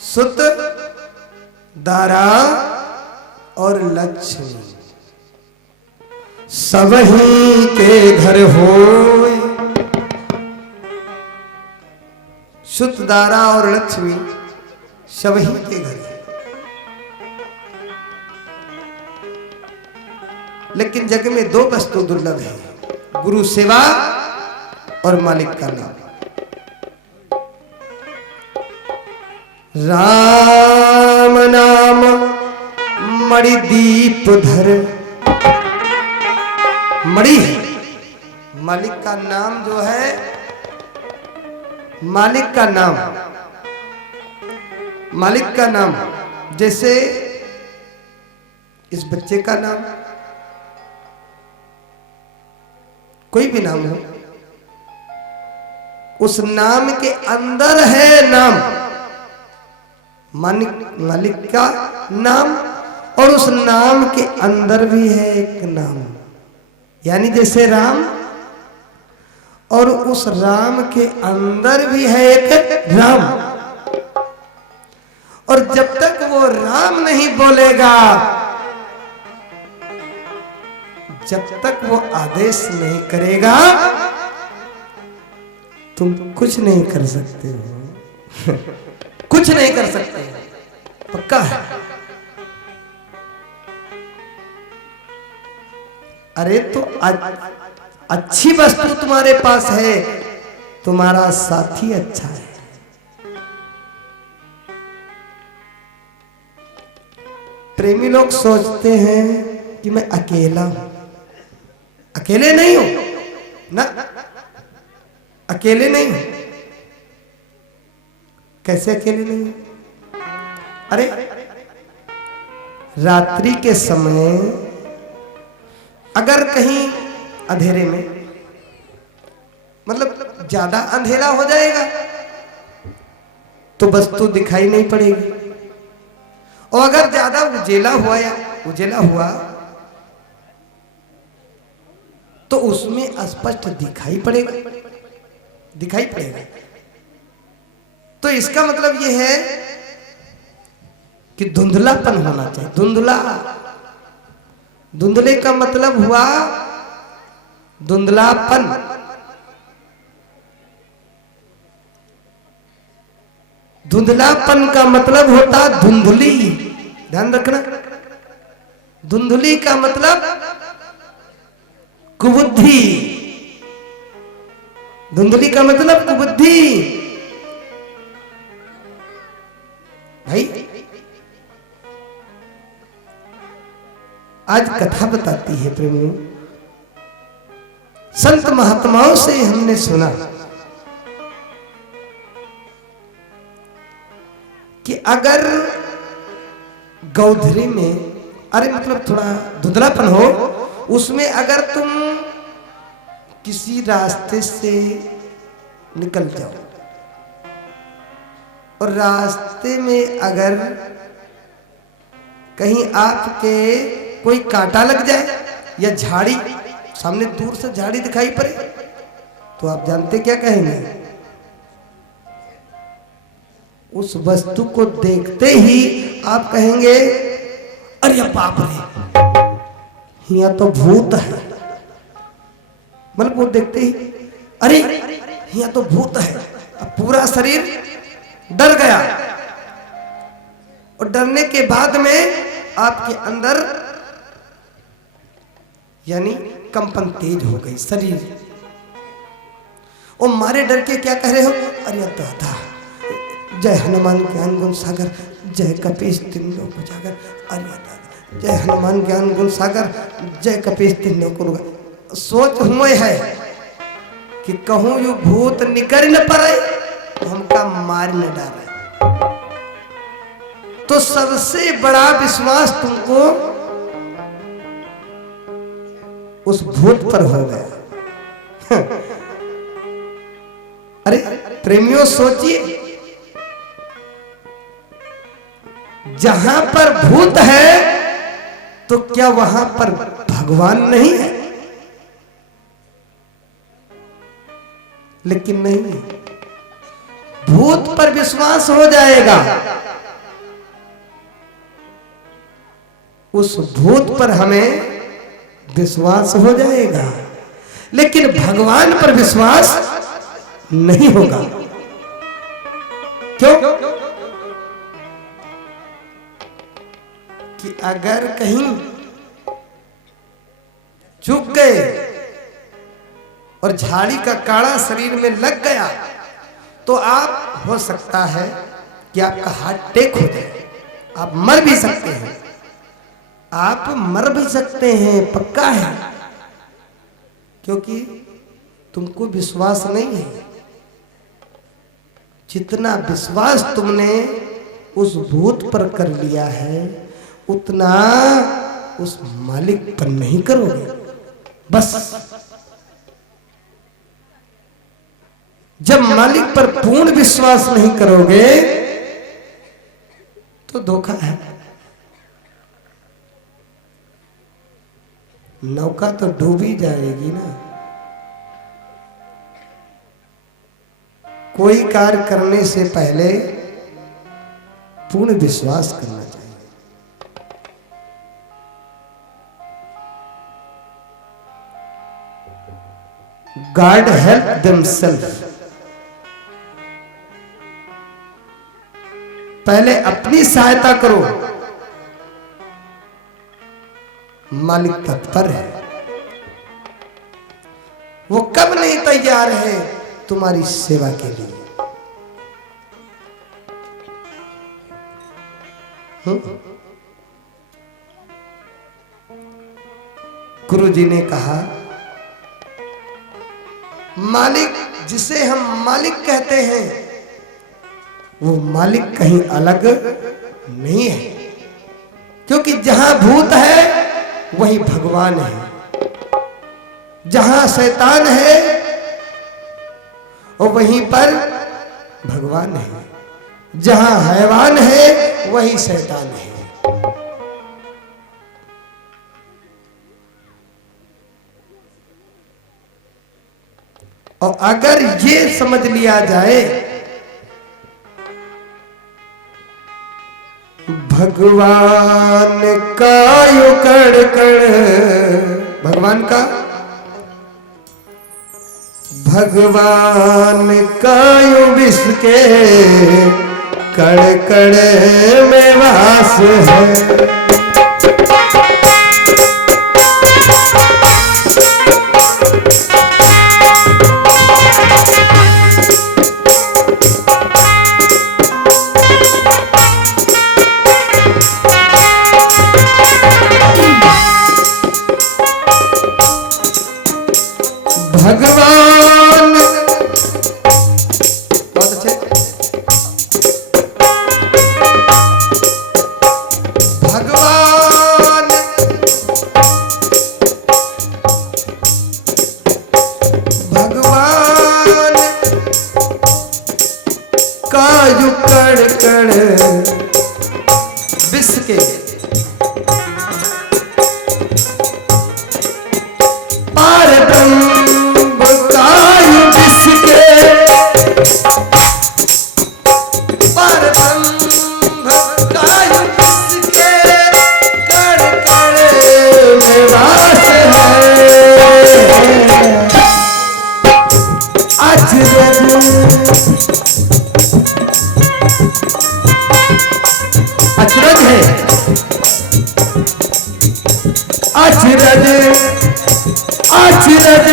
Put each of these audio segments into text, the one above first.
सुत, दारा और लक्ष्मी सबही के घर होए। सुत, दारा और लक्ष्मी सबही के घर है। लेकिन जग में दो वस्तु दुर्लभ है, गुरु सेवा और मालिक का नाम। राम नाम मणि दीप धर, मणि है मालिक का नाम जो है, मालिक का नाम, मालिक का नाम। जैसे इस बच्चे का नाम, कोई भी नाम हो, उस नाम के अंदर है नाम, मालिक का नाम, और उस नाम के अंदर भी है एक नाम। यानी जैसे राम, और उस राम के अंदर भी है एक राम। और जब तक वो राम नहीं बोलेगा, जब तक वो आदेश नहीं करेगा, तुम कुछ नहीं कर सकते हो। कुछ नहीं कर सकते, पक्का है। अरे तो अच्छी वस्तु तुम्हारे पास है, तुम्हारा साथी अच्छा है। प्रेमी लोग सोचते हैं कि मैं अकेला हूं। अकेले नहीं हूं ना, अकेले नहीं हूं। कैसे अकेले नहीं हूं? अरे रात्रि के समय अगर कहीं अंधेरे में, मतलब ज्यादा अंधेरा हो जाएगा तो वस्तु दिखाई नहीं पड़ेगी, और अगर ज्यादा उजेला हुआ या उजेला हुआ तो उसमें स्पष्ट दिखाई पड़ेगा, दिखाई पड़ेगा। तो इसका मतलब यह है कि धुंधलापन होना चाहिए। धुंधला, धुंधले का मतलब हुआ धुंधलापन। धुंधलापन का मतलब होता धुंधली, ध्यान रखना। धुंधली का मतलब कुबुद्धि, धुंधली का मतलब कुबुद्धि। भाई आज कथा बताती है प्रेमियों, संत महात्माओं से हमने सुना कि अगर गौधरी में, अरे मतलब थोड़ा धुंधलापन हो, उसमें अगर तुम किसी रास्ते से निकल जाओ और रास्ते में अगर कहीं आपके कोई कांटा लग जाए या झाड़ी, सामने दूर से झाड़ी दिखाई पड़े, तो आप जानते क्या कहेंगे? उस वस्तु को देखते ही आप कहेंगे अरे बाप रे, यहाँ तो भूत है। मतलब वो देखते ही अरे यहाँ तो भूत है। अब पूरा शरीर डर गया, और डरने के बाद में आपके अंदर यानी कंपन तेज हो गई शरीर, और मारे डर के क्या कह रहे हो? अरे दादा, जय हनुमान ज्ञान गुण सागर, जय कपीश तिन्नो को जागर। अरे दादा, जय हनुमान ज्ञान गुण सागर, जय कपीश तिन्नो को। सोच हुए है कि कहूं यू भूत निकर न पड़े, हमका मार न डाले। तो सबसे बड़ा विश्वास तुमको उस भूत पर हो गया। अरे प्रेमियों सोचिए, जहां पर भूत है तो क्या वहां पर भगवान नहीं है? लेकिन नहीं, भूत पर विश्वास हो जाएगा, उस भूत पर हमें विश्वास हो जाएगा, लेकिन भगवान पर विश्वास नहीं होगा। क्यों? कि अगर कहीं चूक गए और झाड़ी का काड़ा शरीर में लग गया तो आप हो सकता है कि आपका हार्ट टेक हो जाए, आप मर भी सकते हैं, आप मर भी सकते हैं, पक्का है, क्योंकि तुमको विश्वास नहीं है। जितना विश्वास तुमने उस भूत पर कर लिया है उतना उस मालिक पर नहीं करोगे। बस जब मालिक पर पूर्ण विश्वास नहीं करोगे तो धोखा है। नौका तो डूबी जाएगी ना। कोई कार्य करने से पहले पूर्ण विश्वास करना चाहिए। God help themselves। पहले अपनी सहायता करो, मालिक तत्पर है, वो कब नहीं तैयार है तुम्हारी सेवा के लिए। गुरु जी ने कहा, मालिक जिसे हम मालिक कहते हैं वो मालिक कहीं अलग नहीं है, क्योंकि जहां भूत है वही भगवान है, जहां शैतान है और वहीं पर भगवान है, जहां हैवान है वही शैतान है। और अगर ये समझ लिया जाए भगवान का यू कड़ कड़, भगवान का यू विश्व के कड़ कड़ में वास है। भगवान बहुत अच्छे, भगवान भगवान का यू कड़ कड़ विश्व के पार ब्रह्म अचरज है, अचरज अचरज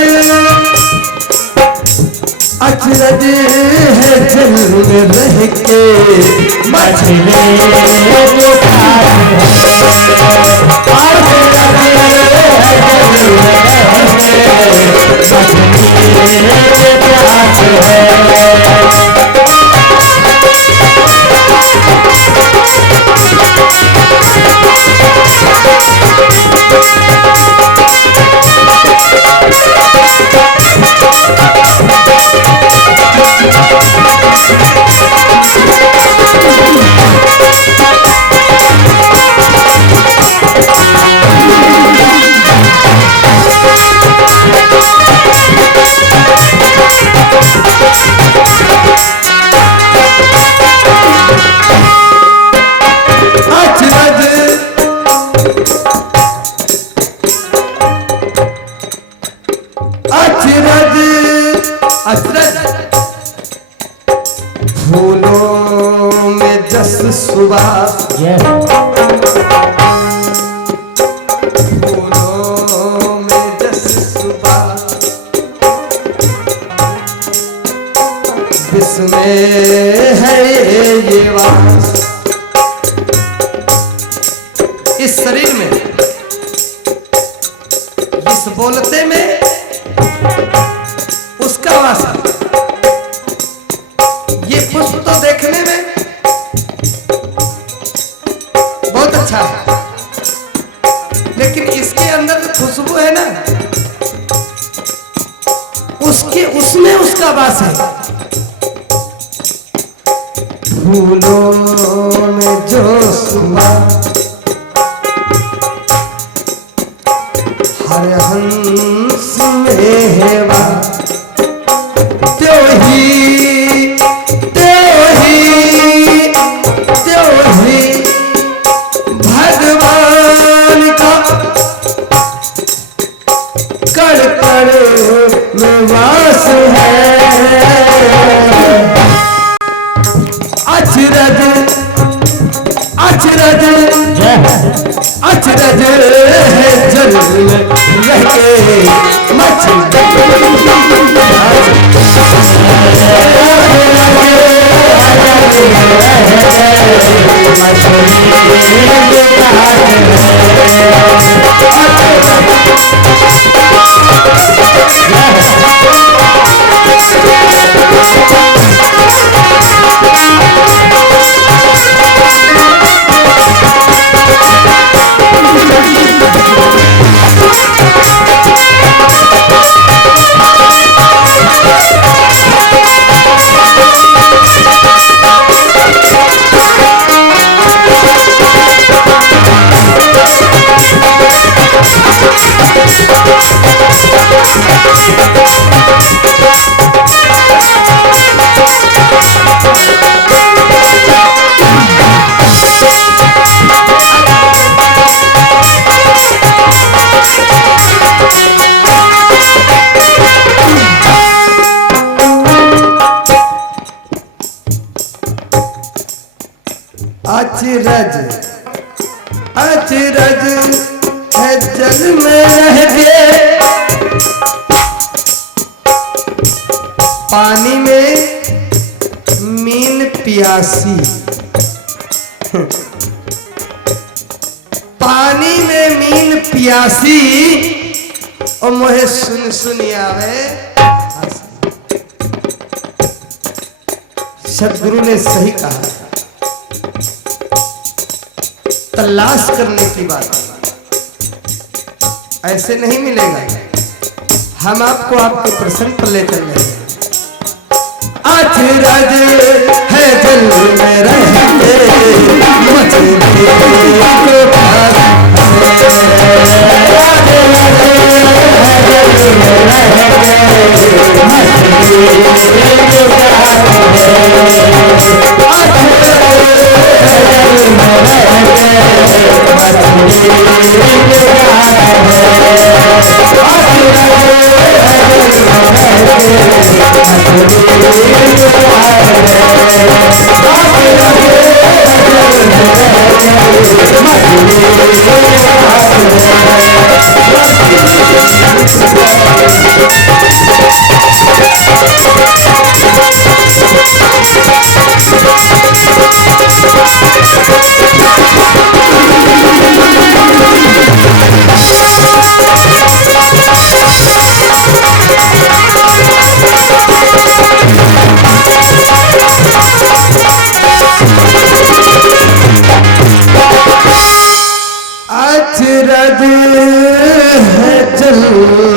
अचरज है जल में रह के मछली सुबास, फूलों में जस सुबास, जिसमें है ये वास। इस शरीर में, इस बोलते में उसका वास है। ये पुष्प तो देखने में बहुत अच्छा है, लेकिन इसके अंदर जो खुशबू है ना, उसके उसमें उसका वास है। फूलों में जो सुबह हर हंस में है वास, त्यों ही भगवान का कण कण में वास है। अचरज अचरज अचरज है जल में रह के मछली अचरज अचरज है जल में रह के पानी में मीन प्यासी, पानी में मीन प्यासी और मोहे सुन सुन आवे। सदगुरु ने सही कहा, तलाश करने की बात ऐसे नहीं मिलेगा। हम आपको आपके प्रसंग पर ले चल रहे हैं। अचरज है जल में रहते मछली को प्यास अचरज है जल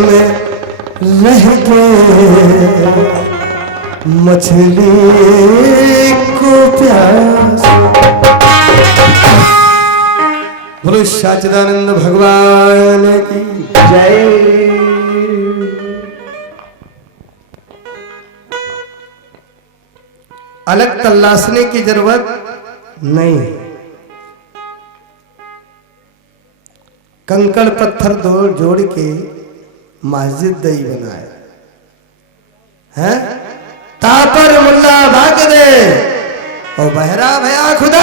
में रह के मछली को प्यास। बोलो सच्चिदानंद भगवान की जय। अलग तलाशने की जरूरत नहीं। कंकड़ पत्थर जोड़ के मस्जिद दई बनाया है। तापर मुल्ला भाग दे और बहरा भया खुदा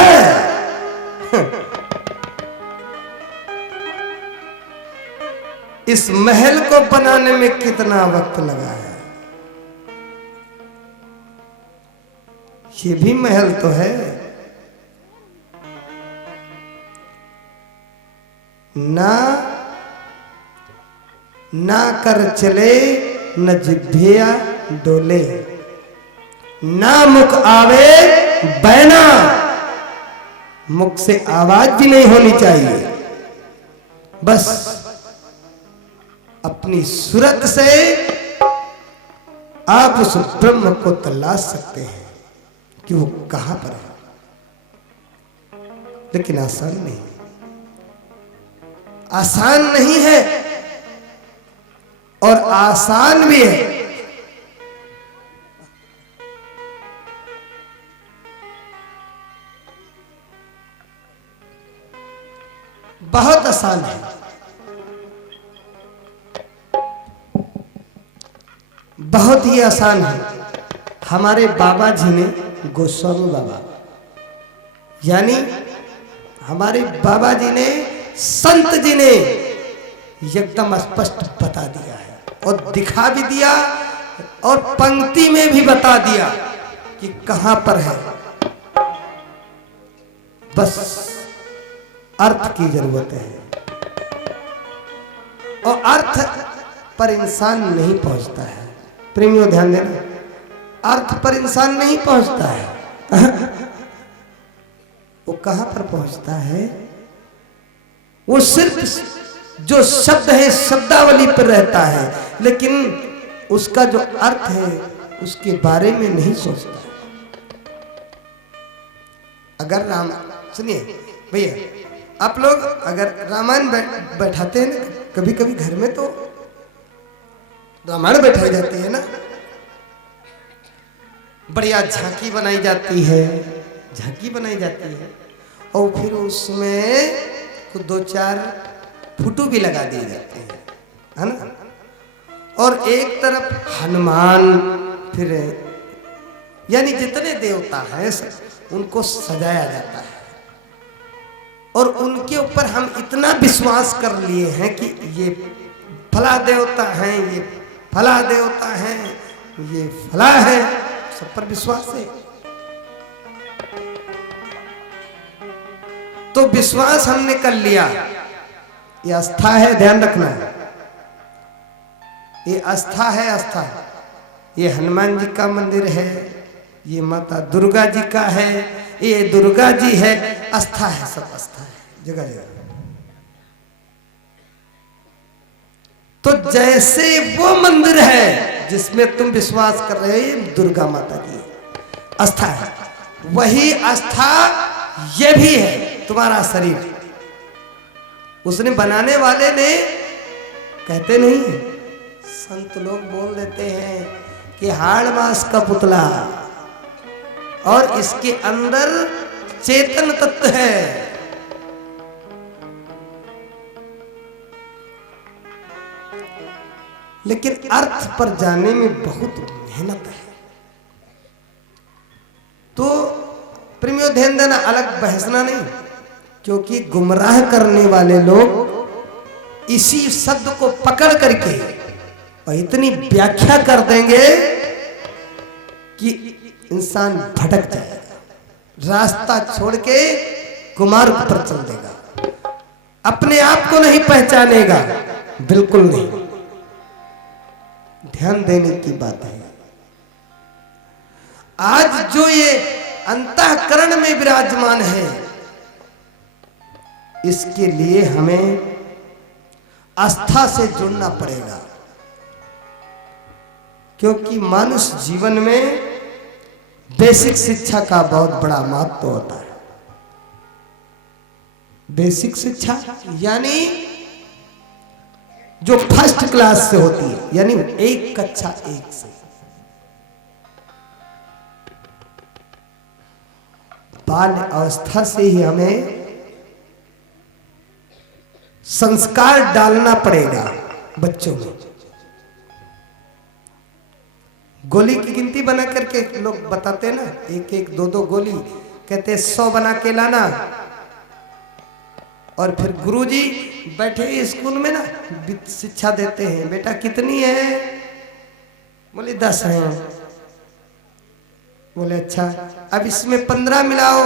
इस महल को बनाने में कितना वक्त लगा है। ये भी महल तो है। ना कर चले न जिभ्या डोले, ना मुख आवे बैना, मुख से आवाज भी नहीं होनी चाहिए। बस अपनी सूरत से आप उस ब्रह्म को तलाश सकते हैं कि वो कहां पर है। लेकिन आसान नहीं, आसान नहीं है और आसान भी है। बहुत आसान है, बहुत ही आसान है। हमारे बाबा जी ने, गोस्वामी बाबा यानी हमारे बाबा जी ने, संत जी ने एकदम स्पष्ट बता दिया है और दिखा भी दिया और पंक्ति में भी बता दिया कि कहां पर है। बस अर्थ की जरूरत है और अर्थ पर इंसान नहीं पहुंचता है। प्रेमियों ध्यान देना, अर्थ पर इंसान नहीं पहुंचता है। वो कहां पर पहुंचता है? वो सिर्फ जो शब्द है शब्दावली पर रहता है, लेकिन उसका जो अर्थ है उसके बारे में नहीं सोचता है। अगर राम सुनिए भैया, आप लोग अगर रामायण बैठाते हैं ना कभी कभी घर में, तो रामायण बैठाई जाती है ना, बढ़िया झांकी बनाई जाती है, झांकी बनाई जाती है और फिर उसमें कुछ 2-4 फोटो भी लगा दिए जाते हैं, है ना। और एक तरफ हनुमान, फिर यानी जितने देवता हैं उनको सजाया जाता है और उनके ऊपर हम इतना विश्वास कर लिए हैं कि ये फला देवता हैं, ये फला देवता हैं, ये फला है, सब पर विश्वास है। तो विश्वास हमने कर लिया, ये आस्था है, ध्यान रखना है, ये आस्था है, आस्था। ये हनुमान जी का मंदिर है, ये माता दुर्गा जी का है, ये दुर्गा जी है, आस्था है, सब आस्था है, जगह जगह। तो जैसे वो मंदिर है जिसमें तुम विश्वास कर रहे हो दुर्गा माता जी आस्था है, वही आस्था ये भी है तुम्हारा शरीर। उसने बनाने वाले ने, कहते नहीं, संत लोग बोल देते हैं कि हाड़ मास का पुतला और इसके अंदर चेतन तत्व है। लेकिन अर्थ पर जाने में बहुत मेहनत है। तो प्रेमियों ध्यान देना, अलग बहसना नहीं, क्योंकि गुमराह करने वाले लोग इसी शब्द को पकड़ करके और इतनी व्याख्या कर देंगे कि इंसान भटक जाएगा, रास्ता छोड़ के कुमार्ग पर चल देगा, अपने आप को नहीं पहचानेगा, बिल्कुल नहीं। ध्यान देने की बात है। आज जो ये अंतःकरण में विराजमान है, इसके लिए हमें आस्था से जुड़ना पड़ेगा, क्योंकि मनुष्य जीवन में बेसिक शिक्षा का बहुत बड़ा महत्व होता है। बेसिक शिक्षा यानी जो फर्स्ट क्लास से होती है, यानी एक कक्षा एक से। बाल अवस्था से ही हमें संस्कार डालना पड़ेगा बच्चों में। गोली की गिनती बना करके लोग बताते ना, 1-1, 2-2 गोली कहते 100 बना के लाना। और फिर गुरुजी बैठे स्कूल में ना शिक्षा देते हैं, बेटा कितनी है? बोले 10 हैं। बोले अच्छा, अब इसमें 15 मिलाओ,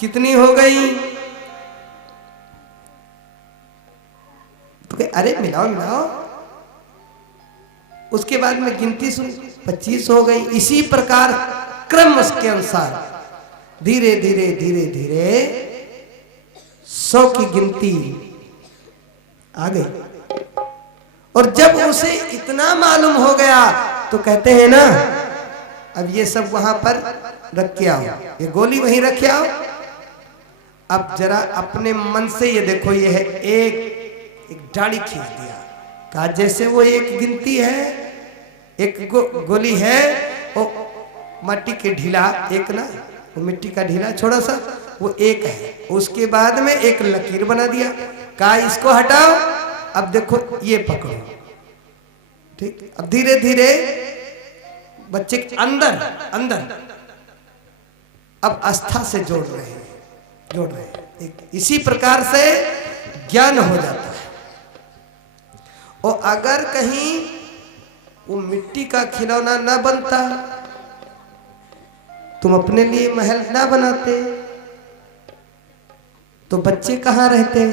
कितनी हो गई? तो अरे मिलाओ मिलाओ। उसके बाद में गिनती सुन, 25 हो गई। इसी प्रकार क्रम उसके अनुसार धीरे धीरे धीरे धीरे 100 की गिनती आ गई। और जब उसे इतना मालूम हो गया तो कहते हैं ना, अब ये सब वहां पर रख के आओ, ये गोली वहीं रख के आओ। अब जरा अपने मन से ये देखो, ये है एक डाली खींच दिया, कहा जैसे वो एक गिनती है, एक गोली है, वो मट्टी के ढीला एक ना, वो मिट्टी का ढीला छोटा सा, वो एक है। उसके बाद में एक लकीर बना दिया, कहा इसको हटाओ, अब देखो ये पकड़ो। ठीक, अब धीरे धीरे बच्चे के अंदर अंदर अब आस्था से जोड़ रहे हैं। इसी प्रकार से ज्ञान हो जाता है। और अगर कहीं वो मिट्टी का खिलौना ना बनता, तुम अपने लिए महल ना बनाते, तो बच्चे कहाँ रहते?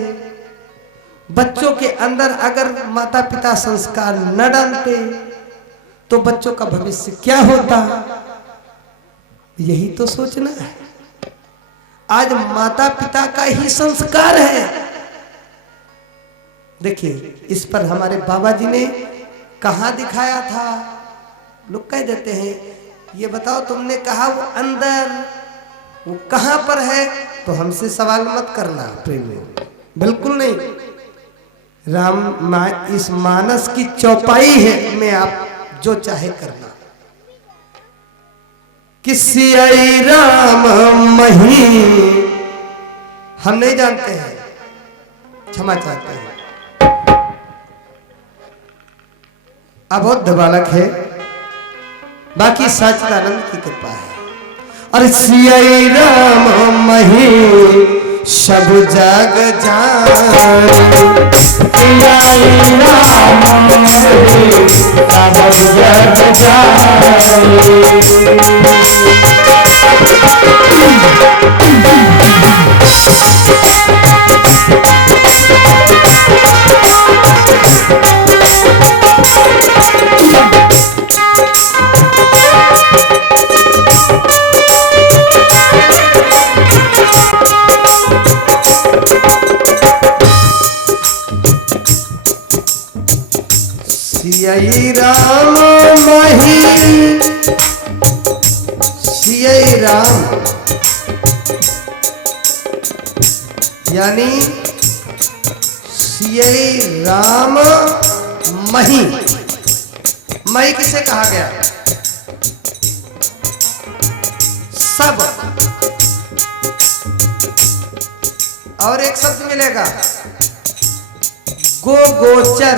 बच्चों के अंदर अगर माता पिता संस्कार न डालते तो बच्चों का भविष्य क्या होता? यही तो सोचना है। आज माता पिता का ही संस्कार है। देखिए, इस पर हमारे बाबा जी ने कहाँ दिखाया था। लोग कह देते हैं, ये बताओ तुमने कहा वो अंदर, वो कहाँ पर है? तो हमसे सवाल मत करना प्रेमियों, बिल्कुल नहीं। इस मानस की चौपाई है में आप जो चाहे करना। किसी आई राम मही, हम नहीं जानते हैं, क्षमा चाहते हैं। अबोध बालक है, बाकी सच्चिदानंद की कृपा है। और सियाई राम मही सब जग जान, सियाई राम मही सब जग जान। सियाई राम मही, सियाई राम यानी सियाई राम मही। मही किसे कहा गया? सब। और एक शब्द मिलेगा, गो गोचर।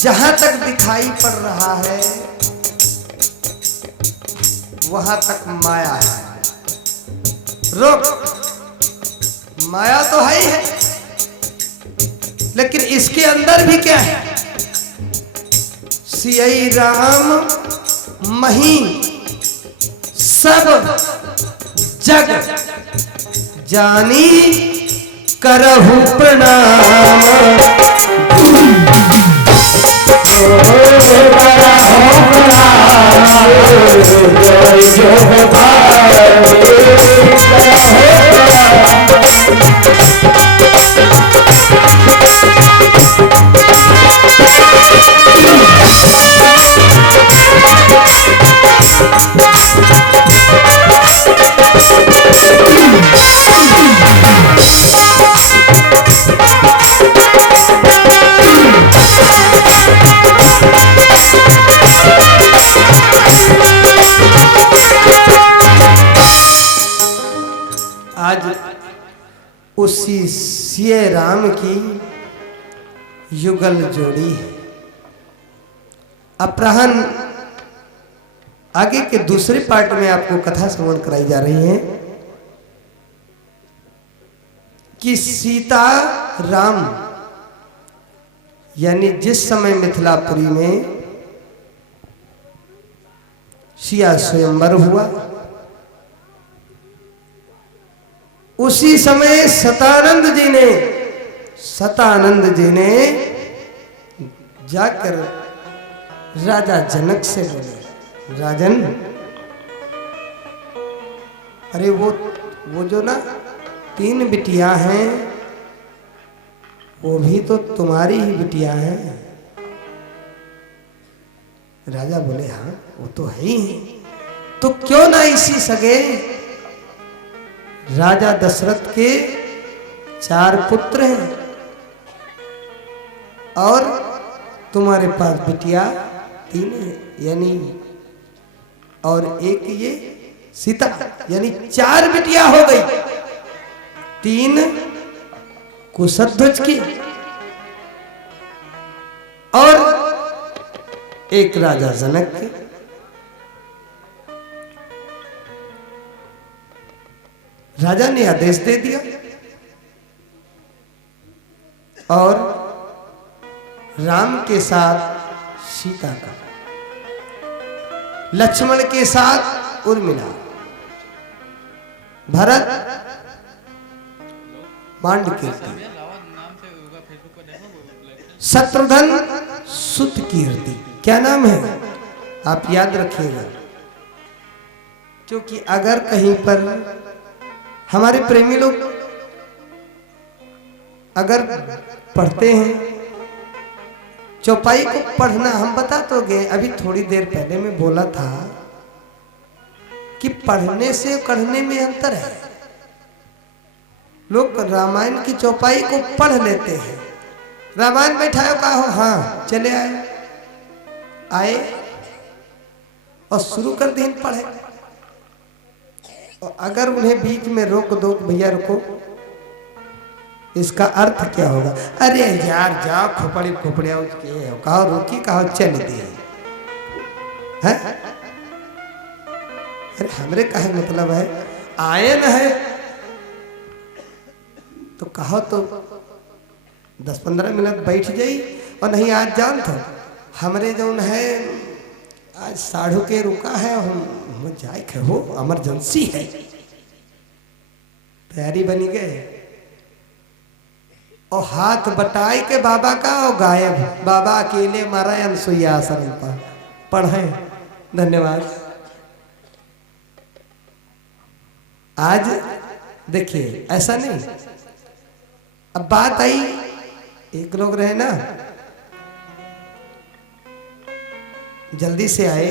जहां तक दिखाई पड़ रहा है वहां तक माया है। रोक, माया तो है ही है, लेकिन इसके अंदर भी क्या है? सियाई राम मही सब जग जानी करहु प्रणाम। उसी सिया राम की युगल जोड़ी है। अपराहन आगे के दूसरे पार्ट में आपको कथा श्रवण कराई जा रही है कि सीता राम यानी जिस समय मिथिलापुरी में सिया स्वयंवर हुआ, उसी समय सतानंद जी ने जाकर राजा जनक से बोले, राजन, अरे वो जो ना 3 बिटिया हैं वो भी तो तुम्हारी ही बिटिया हैं। राजा बोले, हाँ वो तो है ही, तो क्यों ना इसी सगे राजा दशरथ के 4 पुत्र हैं और तुम्हारे पास बिटिया 3 है, यानी और एक ये सीता, यानी 4 बिटिया हो गई, 3 कुशध्वज की और एक राजा जनक की। राजा ने आदेश दे दिया और राम के साथ सीता का, लक्ष्मण के साथ उर्मिला, भरत मांडकीर्ति, शत्रुघ्न सुतकीर्ति। क्या नाम है आप याद रखिएगा, क्योंकि अगर कहीं पर हमारे प्रेमी लोग अगर पढ़ते हैं, चौपाई को पढ़ना हम बता तो गए, अभी थोड़ी देर पहले मैं बोला था कि पढ़ने से पढ़ने में अंतर है। लोग रामायण की चौपाई को पढ़ लेते हैं, रामायण बैठाओ कहो, हाँ चले आए और शुरू कर दें पढ़े, और अगर उन्हें बीच में रोक दो, भैया रुको, इसका अर्थ क्या होगा? अरे यार जाओ खोपड़ी खोपड़िया उसके कहो रोकी, कहो चल दे, है? अरे हमरे कहे मतलब है आए न है तो कहो तो 10-15 मिनट बैठ जाई, और नहीं आज जान तो हमरे जो है आज साढ़ू के रुका है, हम जाए के हो, इमरजेंसी है, तैयारी बनी गए, और हाथ बटाई के बाबा का और गायब, बाबा अकेले मारा अनसुईया आश्रम पर पढ़े। धन्यवाद। आज देखिए ऐसा नहीं, अब बात आई, एक लोग रहे ना जल्दी से आए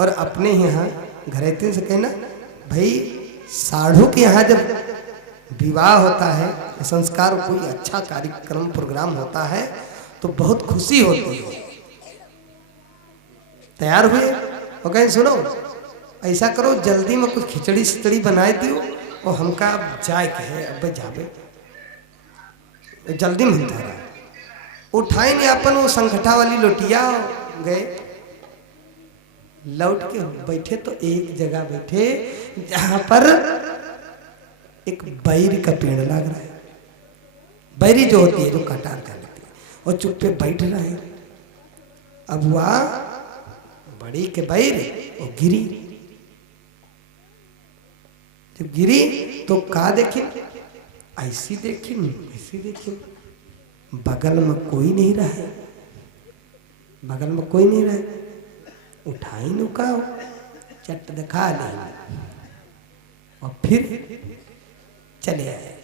और अपने यहाँ घरेती से कहना, भाई साढ़ू के यहाँ जब विवाह होता है, संस्कार, कोई अच्छा कार्यक्रम प्रोग्राम होता है तो बहुत खुशी होती है। तैयार हुए और कहें सुनो ऐसा करो, जल्दी में कुछ खिचड़ी सिचड़ी बनाए दियो और हमका जाए कहे, अब जावे जल्दी में था, उठाए नहीं अपन वो संगठा वाली लोटिया, गए लौट के बैठे तो एक जगह बैठे जहां पर एक बैर का पेड़ लग रहा है, बैरी जो होती है जो कटार कर लेती है, और चुप्पे बैठ रहा है। अब वह बड़ी के बैर वो गिरी, जब गिरी तो का देखी, ऐसी देखी ऐसी देखी, बगल में कोई नहीं रहा, बगल में कोई नहीं रहा, उठाई नुका चट दिखा ले और फिर चले आए।